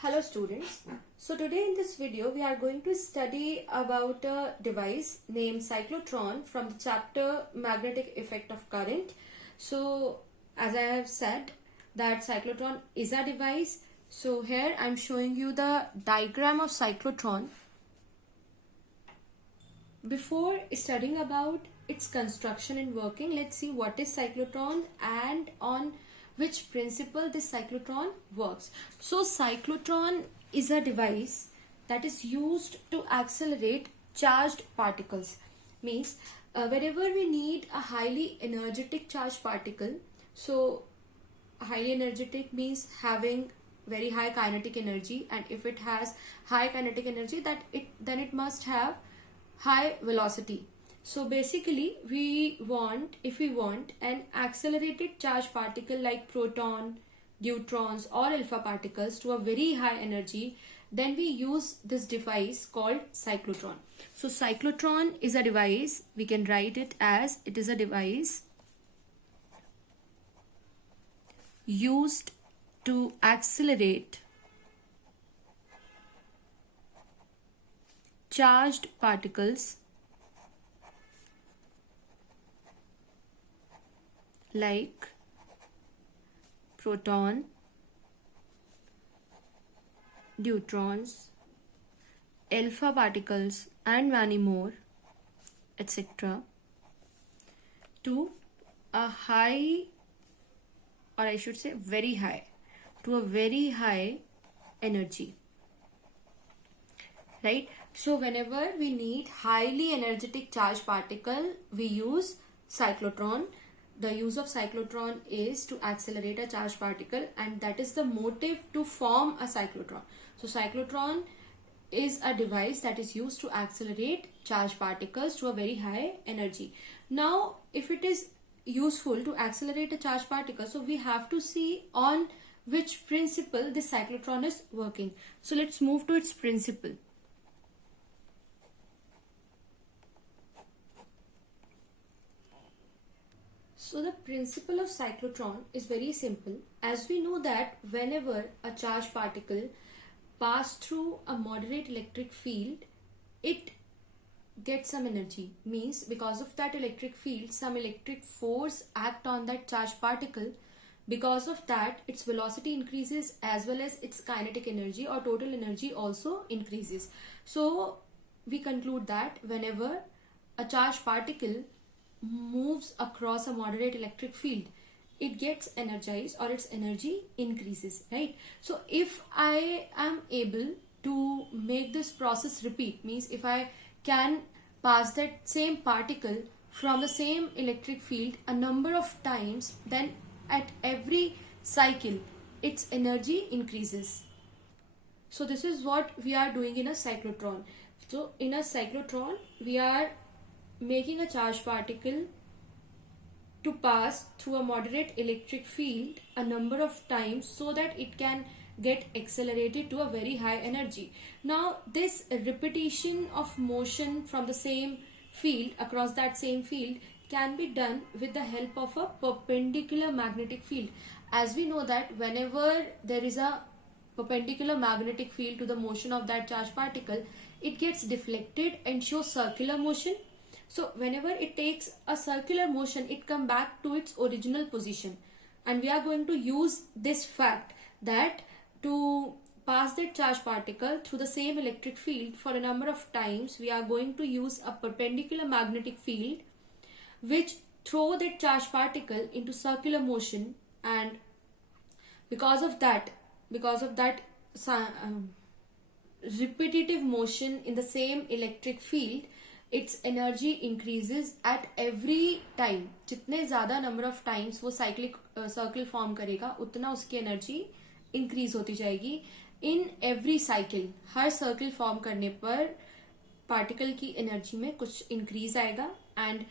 Hello students. So today in this video we are going to study about a device named cyclotron from the chapter magnetic effect of current. So as I have said that cyclotron is a device. So here I am showing you the diagram of cyclotron. Before studying about its construction and working, let's see what is cyclotron and on which principle this cyclotron works. So cyclotron is a device that is used to accelerate charged particles. Means whenever we need a highly energetic charged particle, so highly energetic means having very high kinetic energy, and if it has high kinetic energy, then it must have high velocity. So basically if we want an accelerated charged particle like proton, neutrons or alpha particles to a very high energy, then we use this device called cyclotron. So cyclotron is a device, we can write it as it is a device used to accelerate charged particles like proton, neutrons, alpha particles and many more, etc. to a high, or I should say very high, to a very high energy, right? So whenever we need highly energetic charged particle, we use cyclotron. The use of cyclotron is to accelerate a charged particle, and that is the motive to form a cyclotron. So cyclotron is a device that is used to accelerate charged particles to a very high energy. Now if it is useful to accelerate a charged particle, so we have to see on which principle this cyclotron is working. So let's move to its principle. So the principle of cyclotron is very simple. As we know that whenever a charged particle passes through a moderate electric field, it gets some energy. Means because of that electric field, some electric force act on that charged particle. Because of that, its velocity increases as well as its kinetic energy or total energy also increases. So we conclude that whenever a charged particle moves across a moderate electric field, it gets energized or its energy increases, right? So if I am able to make this process repeat, means if I can pass that same particle from the same electric field a number of times, then at every cycle its energy increases. So this is what we are doing in a cyclotron. So in a cyclotron we are making a charged particle to pass through a moderate electric field a number of times so that it can get accelerated to a very high energy. Now this repetition of motion from the same field across that same field can be done with the help of a perpendicular magnetic field. As we know that whenever there is a perpendicular magnetic field to the motion of that charged particle, it gets deflected and shows circular motion. So whenever it takes a circular motion, it comes back to its original position, and we are going to use this fact that to pass that charged particle through the same electric field for a number of times, we are going to use a perpendicular magnetic field which throw that charged particle into circular motion, and because of that repetitive motion in the same electric field, its energy increases at every time. जितने ज़्यादा number of times वो cyclic circle form करेगा, उतना उसकी energy increase होती जाएगी in every cycle. Her circle form करने पर particle की energy में कुछ increase आएगा, and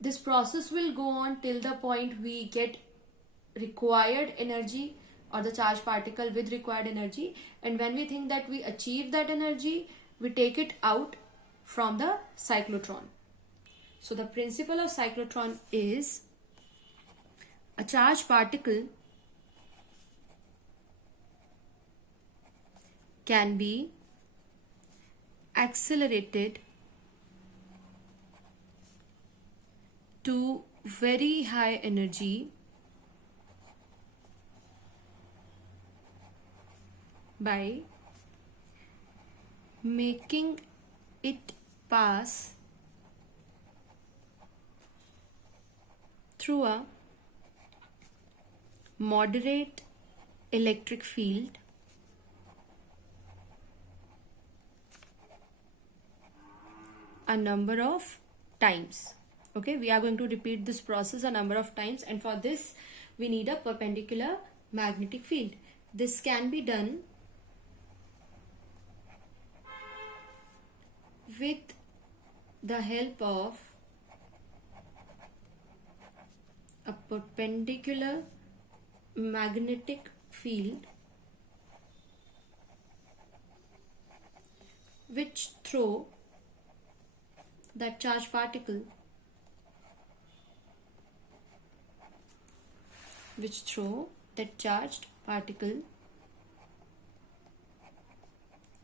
this process will go on till the point we get required energy or the charged particle with required energy, and when we think that we achieve that energy, we take it out from the cyclotron. So the principle of cyclotron is a charged particle can be accelerated to very high energy by making it pass through a moderate electric field a number of times. Okay, we are going to repeat this process a number of times, and for this we need a perpendicular magnetic field. This can be done with the help of a perpendicular magnetic field which throw that charged particle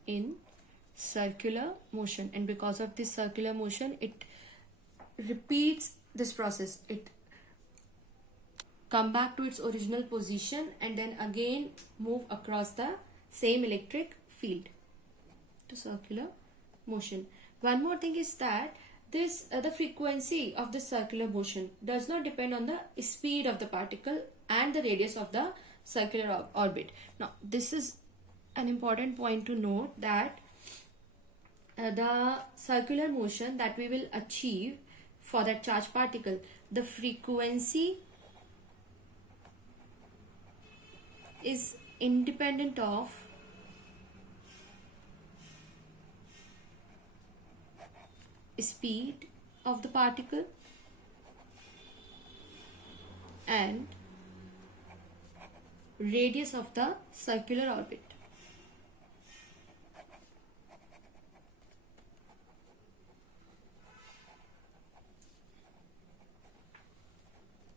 in circular motion, and because of this circular motion it repeats this process. It come back to its original position and then again move across the same electric field to circular motion. One more thing is that this the frequency of the circular motion does not depend on the speed of the particle and the radius of the circular orbit. Now this is an important point to note, that the circular motion that we will achieve for that charged particle, the frequency is independent of speed of the particle and radius of the circular orbit.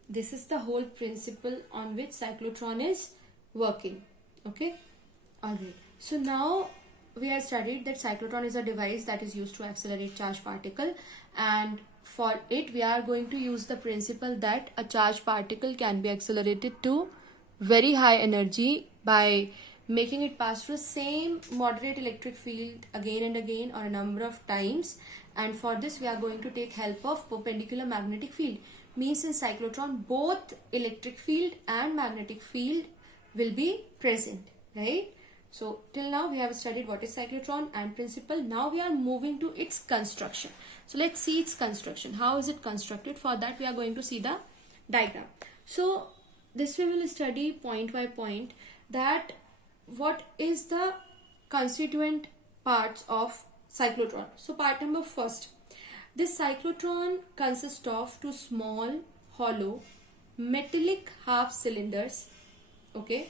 This is the whole principle on which cyclotron is working. Okay, alright. So now we have studied that cyclotron is a device that is used to accelerate charged particle, and for it we are going to use the principle that a charged particle can be accelerated to very high energy by making it pass through same moderate electric field again and again or a number of times, and for this we are going to take help of perpendicular magnetic field. Means in cyclotron both electric field and magnetic field will be present, right? So till now we have studied what is cyclotron and principle. Now we are moving to its construction. So let's see its construction. How is it constructed? For that we are going to see the diagram. So this we will study point by point, that what is the constituent parts of cyclotron. So part number first, this cyclotron consists of two small hollow metallic half cylinders, okay,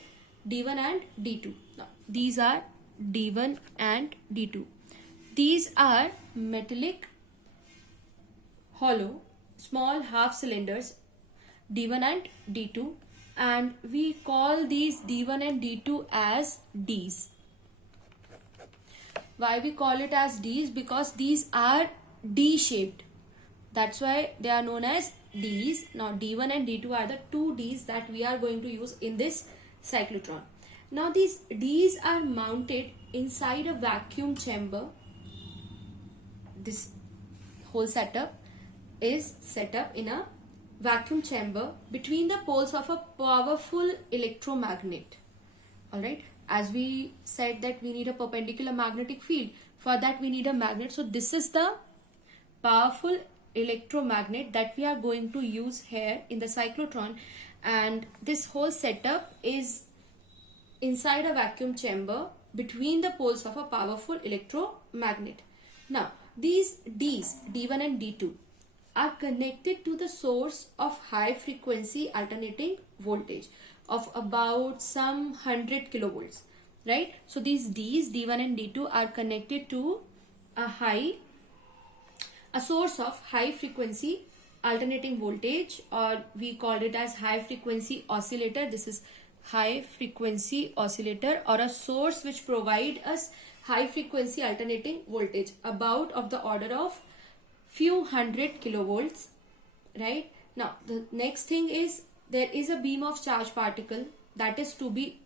D1 and D2. Now these are D1 and D2. These are metallic hollow small half cylinders D1 and D2, and we call these D1 and D2 as Ds. Why we call it as Ds? Because these are D shaped, that's why they are known as Ds. Now D1 and D2 are the two Ds that we are going to use in this cyclotron. Now these Ds are mounted inside a vacuum chamber. This whole setup is set up in a vacuum chamber between the poles of a powerful electromagnet. Alright, as we said that we need a perpendicular magnetic field, for that we need a magnet. So this is the powerful electromagnet that we are going to use here in the cyclotron, and this whole setup is inside a vacuum chamber between the poles of a powerful electromagnet. Now these Ds, D1 and D2, are connected to the source of high frequency alternating voltage of about some 100 kilovolts, right? So these Ds, D1 and D2 are connected to a source of high frequency alternating voltage, or we call it as high frequency oscillator. This is high frequency oscillator or a source which provide us high frequency alternating voltage about of the order of few hundred kilovolts, right? Now the next thing is there is a beam of charge particle that is to be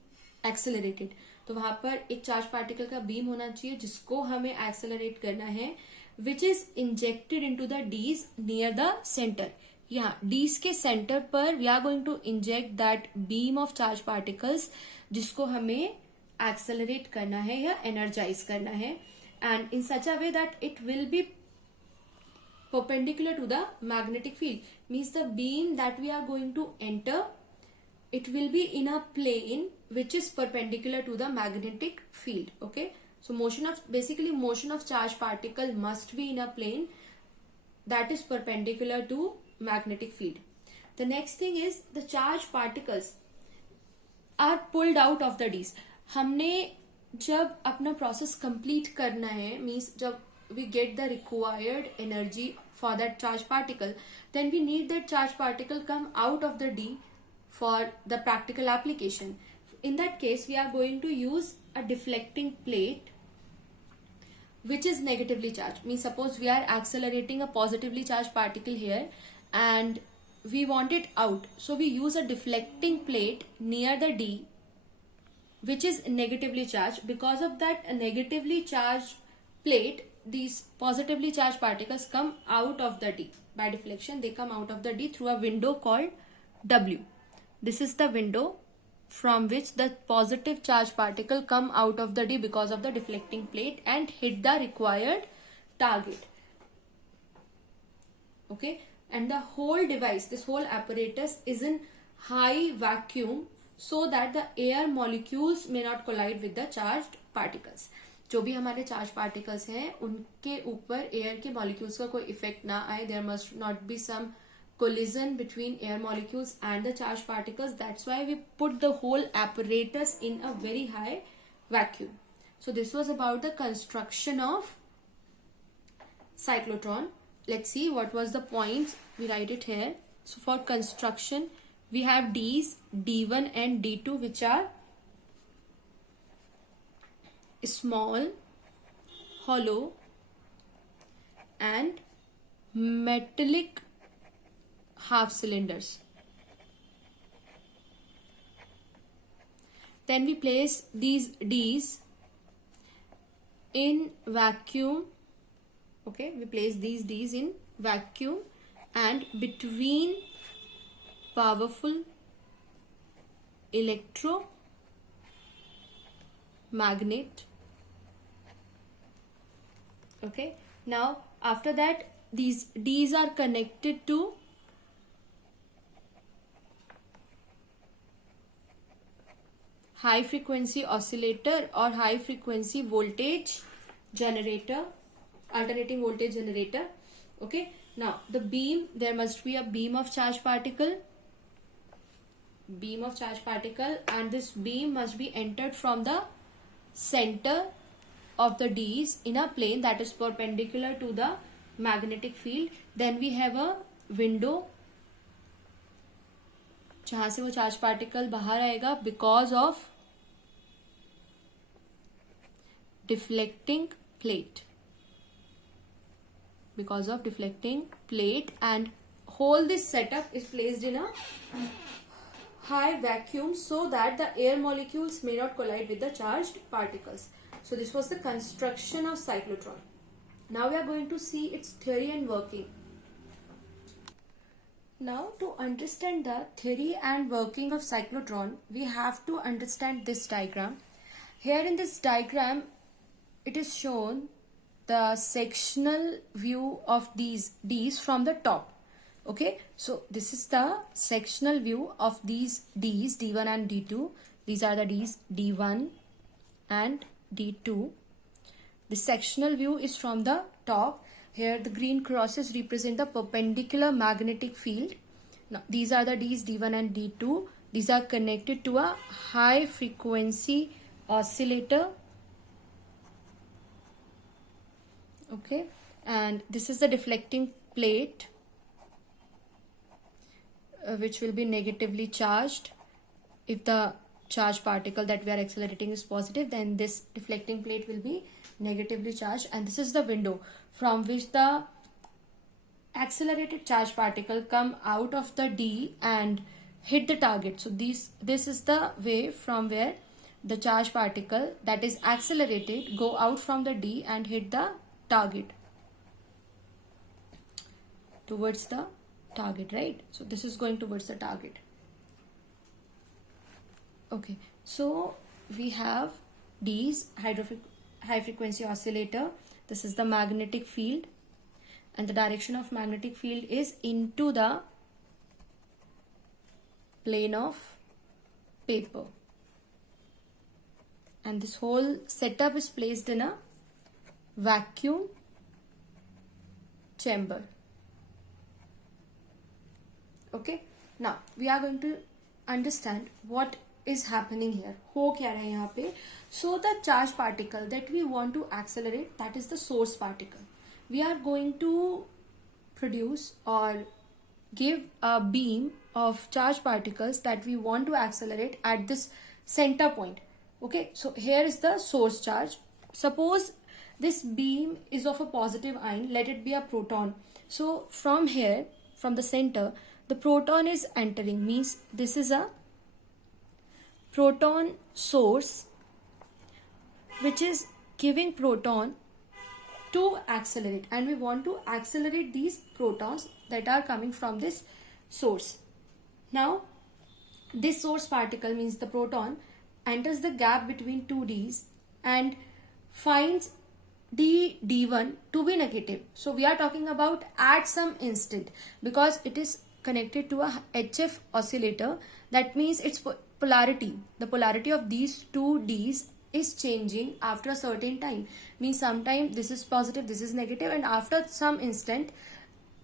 accelerated. तो वहां पर एक charge particle का beam होना चाहिए जिसको हमें accelerate करना है, which is injected into the dees near the centre. यहाँ डीज के सेंटर पर we are going to inject that beam of charge particles जिसको हमें एक्सेलरेट करना है या एनर्जाइज करना है, and in such a way that it will be perpendicular to the magnetic field. Means the beam that we are going to enter, it will be in a plane which is perpendicular to the magnetic field. Okay, so basically motion of charge particle must be in a plane that is perpendicular to magnetic field. The next thing is the charge particles are pulled out of the D's. हमने जब अपना process complete करना है, means जब we get the required energy for that charge particle, then we need that charge particle come out of the D for the practical application. In that case, we are going to use a deflecting plate which is negatively charged. Means suppose we are accelerating a positively charged particle here and we want it out. So we use a deflecting plate near the D which is negatively charged. Because of that negatively charged plate, these positively charged particles come out of the D. By deflection, they come out of the D through a window called W. This is the window from which the positive charge particle come out of the D because of the deflecting plate and hit the required target. Okay, and the whole device, this whole apparatus is in high vacuum so that the air molecules may not collide with the charged particles. जो भी हमारे charge particles हैं उनके ऊपर air के molecules का कोई effect ना आए. There must not be some collision between air molecules and the charged particles. That's why we put the whole apparatus in a very high vacuum. So this was about the construction of cyclotron. Let's see what was the points. We write it here. So for construction, we have D's, D1 and D2, which are small, hollow and metallic half cylinders. Then we place these D's in vacuum. Okay, we place these D's in vacuum and between powerful electromagnet. Okay, now after that these D's are connected to high frequency oscillator or high frequency voltage generator, alternating voltage generator. Okay, now the beam, there must be a beam of charge particle, and this beam must be entered from the center of the D's in a plane that is perpendicular to the magnetic field. Then we have a window जहां से वो charge particle बाहर आएगा because of deflecting plate, and whole this setup is placed in a high vacuum so that the air molecules may not collide with the charged particles. So this was the construction of cyclotron. Now we are going to see its theory and working. Now to understand the theory and working of cyclotron, we have to understand this diagram. Here in this diagram, it is shown the sectional view of these D's from the top. Okay, so this is the sectional view of these D's, D1 and D2. These are the D's, D1 and D2. The sectional view is from the top. Here the green crosses represent the perpendicular magnetic field. Now these are the D's, D1 and D2. These are connected to a high frequency oscillator. Okay, and this is the deflecting plate which will be negatively charged if the charged particle that we are accelerating is positive, then this deflecting plate will be negatively charged, and this is the window from which the accelerated charged particle come out of the D and hit the target. So this is the way from where the charged particle that is accelerated go out from the D and hit the target, towards the target, right? So this is going towards the target. Okay, so we have D's high frequency oscillator. This is the magnetic field, and the direction of magnetic field is into the plane of paper, and this whole setup is placed in a vacuum chamber. Okay, now we are going to understand what is happening here. हो क्या रहा है यहाँ पे? So the charged particle that we want to accelerate, that is the source particle. We are going to produce or give a beam of charged particles that we want to accelerate at this center point. Okay, so here is the source charge. Suppose this beam is of a positive ion, let it be a proton. So from here, from the center, the proton is entering, means this is a proton source which is giving proton to accelerate, and we want to accelerate these protons that are coming from this source. Now this source particle, means the proton, enters the gap between two D's and finds D1 to be negative. So we are talking about at some instant, because it is connected to a HF oscillator. That means its polarity, the polarity of these two D's is changing after a certain time. Means sometime this is positive, this is negative, and after some instant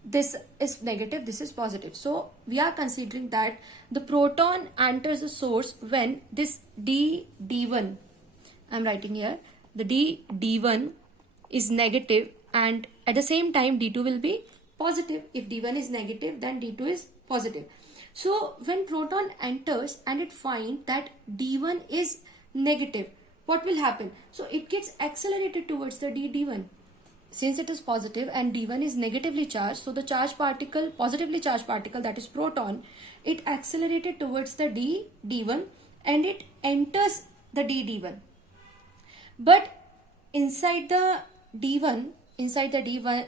this is negative, this is positive. So we are considering that the proton enters the source when this D1, I am writing here, the D1 is negative, and at the same time D2 will be positive. If D1 is negative, then D2 is positive. So when proton enters and it finds that D1 is negative, what will happen? So it gets accelerated towards the D1. Since it is positive and D1 is negatively charged, so the charged particle, positively charged particle, that is proton, it accelerated towards the D1 and it enters the D1. But inside the D1,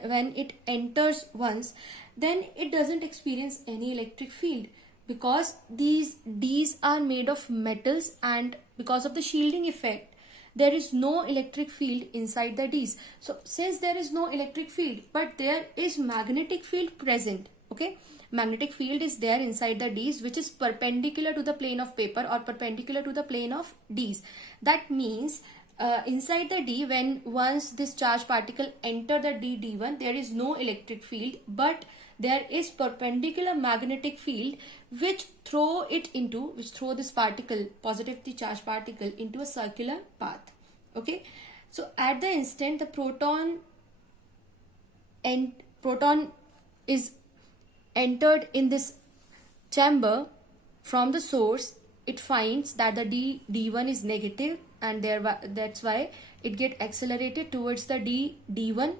when it enters once, then it doesn't experience any electric field, because these D's are made of metals, and because of the shielding effect, there is no electric field inside the D's. So since there is no electric field, but there is magnetic field present, okay, magnetic field is there inside the D's, which is perpendicular to the plane of paper or perpendicular to the plane of D's. That means inside the D, when once this charged particle enter the D1, there is no electric field, but there is perpendicular magnetic field which throw this particle, positively charged particle, into a circular path. Okay, so at the instant the proton is entered in this chamber from the source, it finds that the D1 is negative, and that's why it get accelerated towards the D1.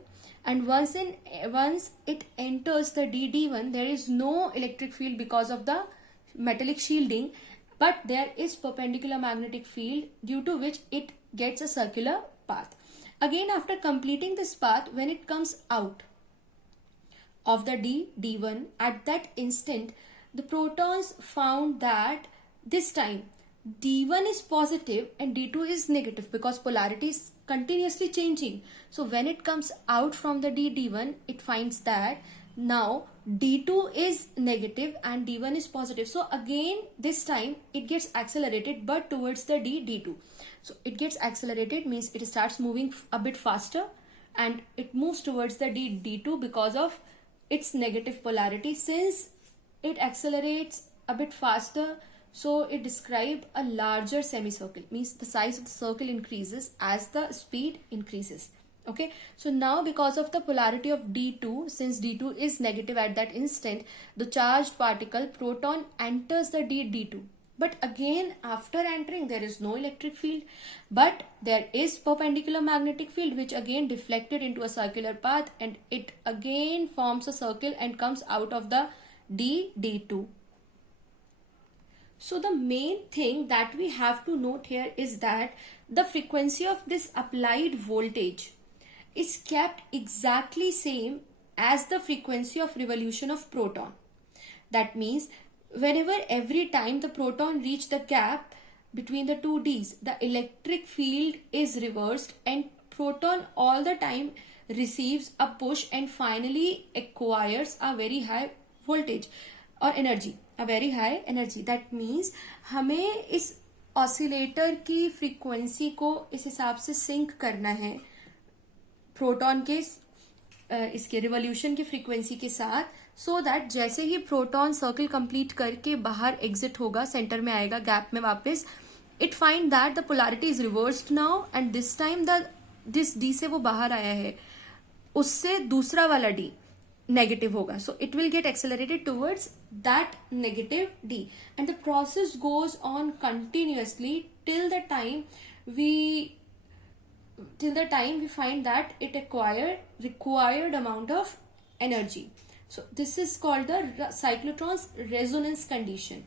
And once it enters the D1, there is no electric field because of the metallic shielding, but there is perpendicular magnetic field, due to which it gets a circular path. Again, after completing this path, when it comes out of the D1, at that instant the protons found that this time D1 is positive and D2 is negative, because polarity is continuously changing. So when it comes out from the D1, it finds that now D2 is negative and D1 is positive. So again, this time it gets accelerated, but towards the D2. So it gets accelerated, means it starts moving a bit faster, and it moves towards the D2 because of its negative polarity. Since it accelerates a bit faster, so it describes a larger semicircle, means the size of the circle increases as the speed increases. Okay, so now because of the polarity of D2, since D2 is negative at that instant, the charged particle proton enters the D2. but again after entering there is no electric field, but there is perpendicular magnetic field which again deflected into a circular path, and it again forms a circle and comes out of the D2. So the main thing that we have to note here is that the frequency of this applied voltage is kept exactly same as the frequency of revolution of proton. That means whenever every time the proton reach the gap between the two Ds, the electric field is reversed and proton all the time receives a push and finally acquires a very high voltage और energy, a very high energy. That means हमें इस oscillator की frequency को इस हिसाब से sink करना है प्रोटॉन के इसके रिवॉल्यूशन की फ्रीक्वेंसी के साथ, सो दैट जैसे ही प्रोटॉन सर्कल कंप्लीट करके बाहर एग्जिट होगा, सेंटर में आएगा गैप में वापस, it find that the polarity is reversed now and this time this D से वो बाहर आया है उससे दूसरा वाला डी negative होगा. So it will get accelerated towards that negative D, and the process goes on continuously till the time we find that it required amount of energy. So this is called the cyclotron's resonance condition.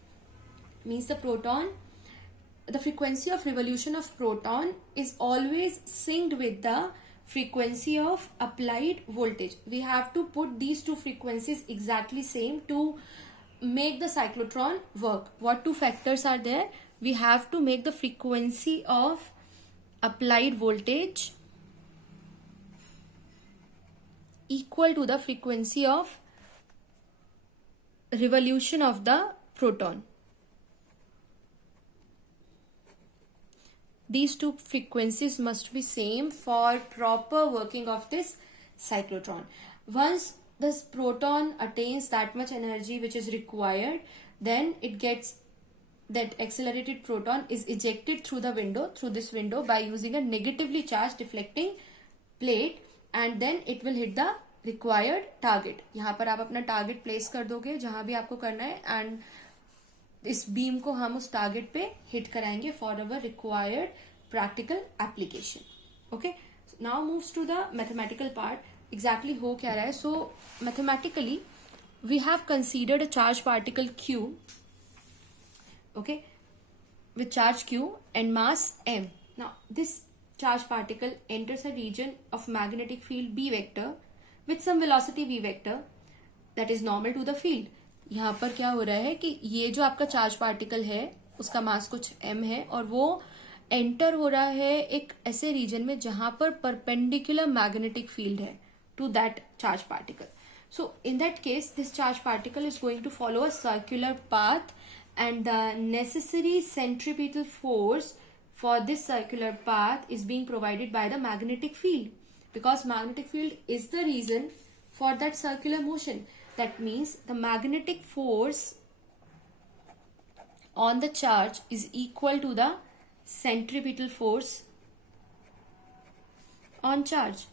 Means the frequency of revolution of proton is always synced with the frequency of applied voltage. We have to put these two frequencies exactly same to make the cyclotron work. What two factors are there? We have to make the frequency of applied voltage equal to the frequency of revolution of the proton. These two frequencies must be same for proper working of this cyclotron. Once this proton attains that much energy which is required, then it gets, that accelerated proton is ejected through this window by using a negatively charged deflecting plate, and then it will hit the required target. यहाँ पर आप अपना target place कर दोगे जहां भी आपको करना है, एंड इस बीम को हम उस टारगेट पे हिट कराएंगे for our required practical application. Okay, now moves to the mathematical part. Exactly हो क्या रहा है? So mathematically we have considered a charge particle Q, okay, with charge Q and mass M. Now this charge particle enters a region of magnetic field B vector with some velocity V vector that is normal to the field. यहाँ पर क्या हो रहा है कि ये जो आपका चार्ज पार्टिकल है उसका मास कुछ m है और वो एंटर हो रहा है एक ऐसे रीजन में जहां पर परपेंडिकुलर मैग्नेटिक फील्ड है to that charge particle. So in that case this charge particle is going to follow a circular path, and the necessary centripetal force for this circular path is being provided by the magnetic field, because magnetic field is the reason for that circular motion. That means the magnetic force on the charge is equal to the centripetal force on charge.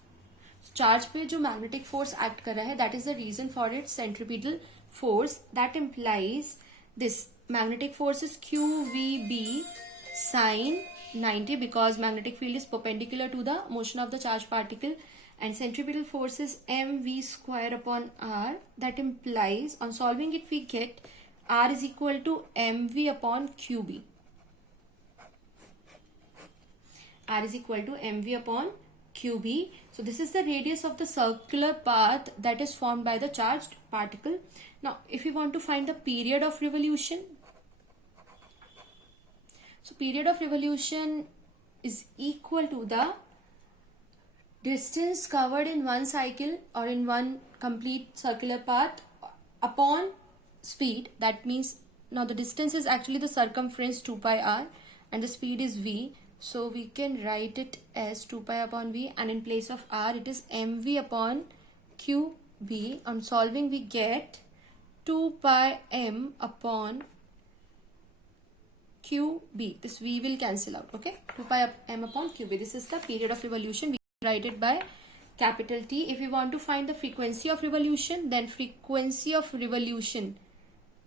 Charge पे जो magnetic force act कर रहा है, that is the reason for it centripetal force. That implies this magnetic force is QVB sine 90, because magnetic field is perpendicular to the motion of the charged particle, and centripetal force is mv square upon r. That implies, on solving it, we get r is equal to mv upon qb. R is equal to mv upon qb. So this is the radius of the circular path that is formed by the charged particle. Now if we want to find the period of revolution, so period of revolution is equal to the distance covered in one cycle or in one complete circular path upon speed. That means now the distance is actually the circumference 2 pi r and the speed is v. So we can write it as 2 pi upon v, and in place of r it is mv upon qb. On solving we get 2 pi m upon qb. This v will cancel out. Okay, 2 pi m upon qb. This is the period of revolution. We write it by capital T. If we want to find the frequency of revolution, then frequency of revolution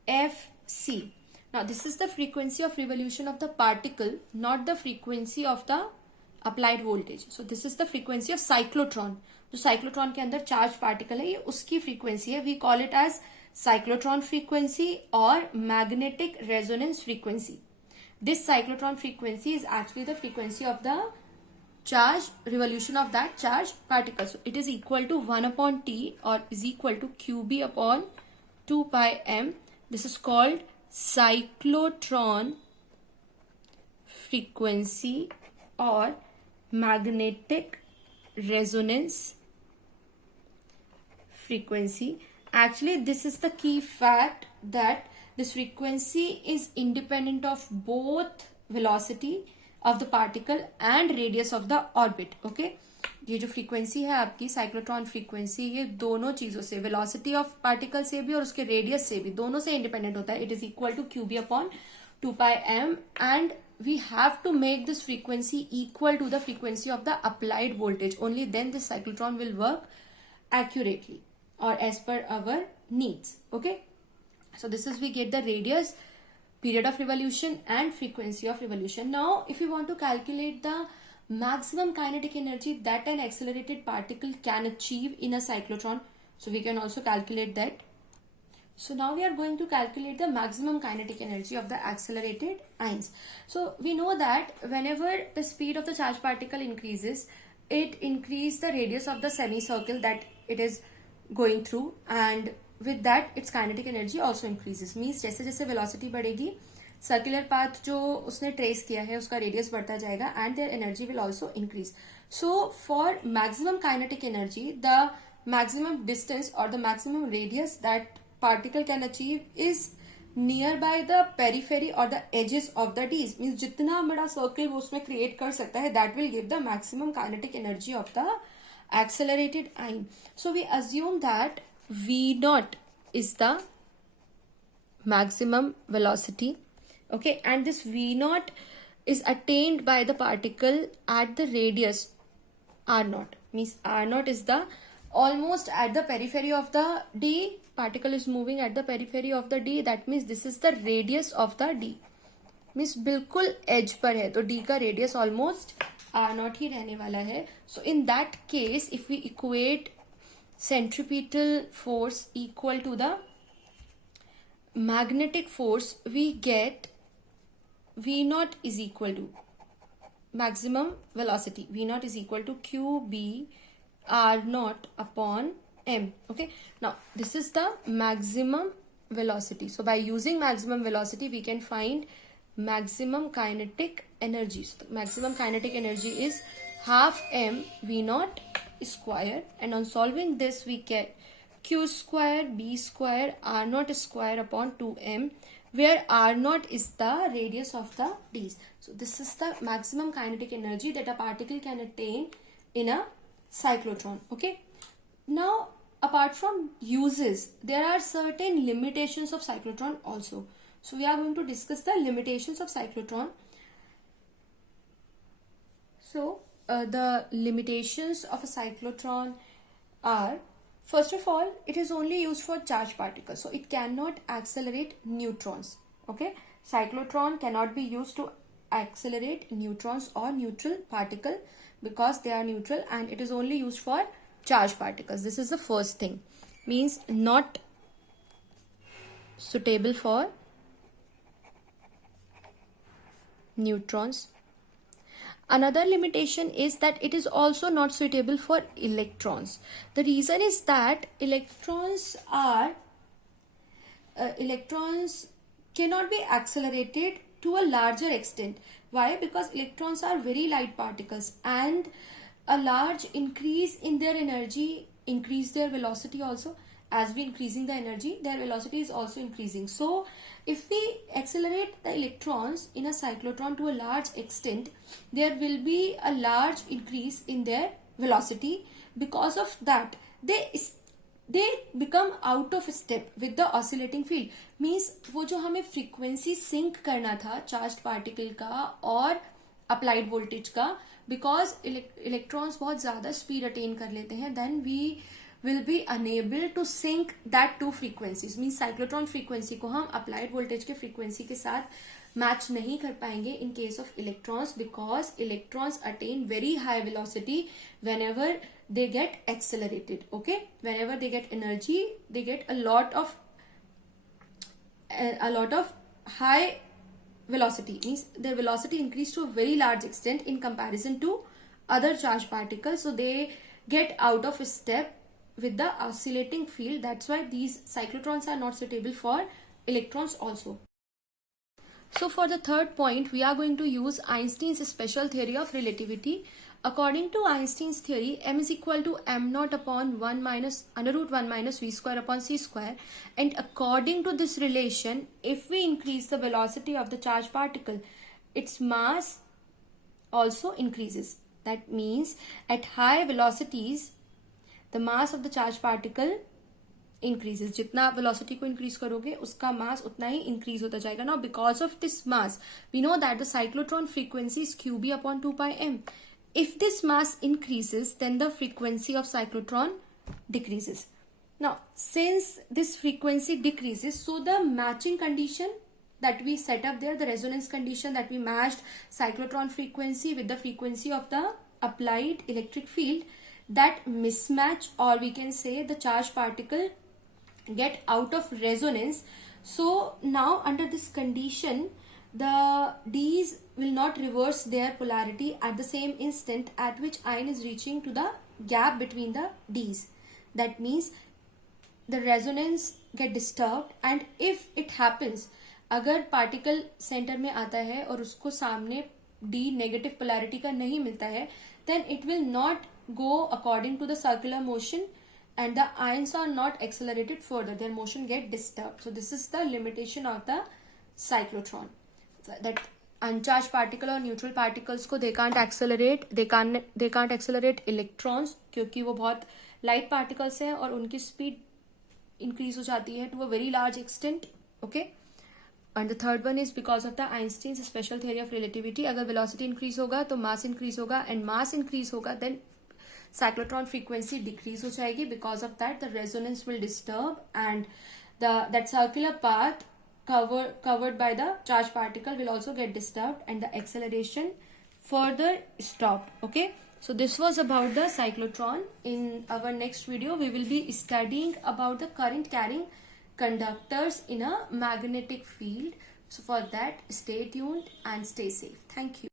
fc. Now this is the frequency of revolution of the particle, not the frequency of the applied voltage. So this is the frequency of cyclotron. जो cyclotron के अंदर charged particle है, ये उसकी frequency है. We call it as cyclotron frequency or magnetic resonance frequency. This cyclotron frequency is actually the frequency of the charge revolution of that charged particle. So it is equal to 1 upon T or is equal to QB upon 2 pi M. This is called cyclotron frequency or magnetic resonance frequency. Actually, this is the key fact that this frequency is independent of both velocity of the particle and radius of the orbit. Okay, ये जो frequency है आपकी cyclotron frequency, ये दोनों चीजों से, velocity of particle से भी और उसके radius से भी, दोनों से independent होता है. It is equal to QB upon 2 pi m, and we have to make this frequency equal to the frequency of the applied voltage. Only then this cyclotron will work accurately or as per our needs. Okay, so this is we get the radius, period of revolution and frequency of revolution. Now if you want to calculate the maximum kinetic energy that an accelerated particle can achieve in a cyclotron, so we can also calculate that. So now we are going to calculate the maximum kinetic energy of the accelerated ions. So we know that whenever the speed of the charged particle increases, it increases the radius of the semicircle that it is going through, and with that its kinetic energy also increases. Means जैसे जैसे velocity बढ़ेगी, circular path जो उसने trace किया है उसका radius बढ़ता जाएगा and their energy will also increase. So for maximum kinetic energy, the maximum distance or the maximum radius that particle can achieve is nearby the periphery or the edges of the Ds. Means जितना बड़ा circle वो उसमें create कर सकता है, that will give the maximum kinetic energy of the accelerated ion. So we assume that V naught is the maximum velocity. Okay, and this V naught is attained by the particle at the radius R naught. Means R naught is the almost at the periphery of the D. Particle is moving at the periphery of the D. That means this is the radius of the D. Means बिल्कुल edge पर है, तो D का radius almost R naught ही रहने वाला है. So in that case, if we equate centripetal force equal to the magnetic force, we get V naught is equal to maximum velocity. V naught is equal to QB R naught upon M. Okay, now this is the maximum velocity. So by using maximum velocity, we can find maximum kinetic energy. So the maximum kinetic energy is half m V naught square, and on solving this we get Q square B square R naught square upon 2m, where R naught is the radius of the Ds. So this is the maximum kinetic energy that a particle can attain in a cyclotron. Okay, now apart from uses, there are certain limitations of cyclotron also. So we are going to discuss the limitations of cyclotron. So the limitations of a cyclotron are, first of all, it is only used for charged particles, so it cannot accelerate neutrons. Okay, cyclotron cannot be used to accelerate neutrons or neutral particle because they are neutral, and it is only used for charged particles. This is the first thing. Means not suitable for neutrons. Another limitation is that it is also not suitable for electrons. The reason is that electrons cannot be accelerated to a larger extent. Why? Because electrons are very light particles, and a large increase in their energy increase their velocity also. As we increasing the energy, their velocity is also increasing. So if we accelerate the electrons in a cyclotron to a large extent, there will be a large increase in their velocity. Because of that, they become out of step with the oscillating field. Means वो जो हमें frequency sync करना था charged particle का और applied voltage का, because electrons बहुत ज़्यादा speed attain कर लेते हैं, then we will be unable to sync that two frequencies. Means cyclotron frequency को हम applied voltage के frequency के साथ match नहीं कर पाएंगे in case of electrons, because electrons attain very high velocity whenever they get accelerated. Okay, whenever they get energy, they get a lot of high velocity, means their velocity increase to a very large extent in comparison to other charged particles, so they get out of step with the oscillating field. That's why these cyclotrons are not suitable for electrons also. So for the third point, we are going to use Einstein's special theory of relativity. According to Einstein's theory, m is equal to m naught upon 1 minus under root 1 minus v square upon c square. And according to this relation, if we increase the velocity of the charged particle, its mass also increases. That means at high velocities, the mass of the charged particle increases. जितना velocity को increase करोगे उसका mass उतना ही increase होता जाएगा. Now because of this mass, we know that the cyclotron frequency is qb upon 2 pi m. If this mass increases, then the frequency of cyclotron decreases. Now since this frequency decreases, so the matching condition that we set up there, the resonance condition that we matched cyclotron frequency with the frequency of the applied electric field, that mismatch, or we can say the charged particle get out of resonance. So now under this condition, the D's will not reverse their polarity at the same instant at which ion is reaching to the gap between the D's. That means the resonance get disturbed, and if it happens, अगर particle centre में आता है और उसको सामने D negative polarity का नहीं मिलता है, then it will not go according to the circular motion and the ions are not accelerated further. Their motion get disturbed. So this is the limitation of the cyclotron. That uncharged particle or neutral particles को they can't accelerate, they can't accelerate electrons क्योंकि वो बहुत light particles हैं और उनकी speed increase हो जाती है to a very large extent. Okay. And the third one is because of the Einstein's special theory of relativity. अगर velocity increase होगा तो mass increase होगा, and mass increase होगा then cyclotron frequency decrease हो जाएगी. Because of that, the resonance will disturb, and that circular path covered by the charged particle will also get disturbed, and the acceleration further stopped. Okay, so this was about the cyclotron. In our next video, we will be studying about the current carrying conductors in a magnetic field. So for that, stay tuned and stay safe. Thank you.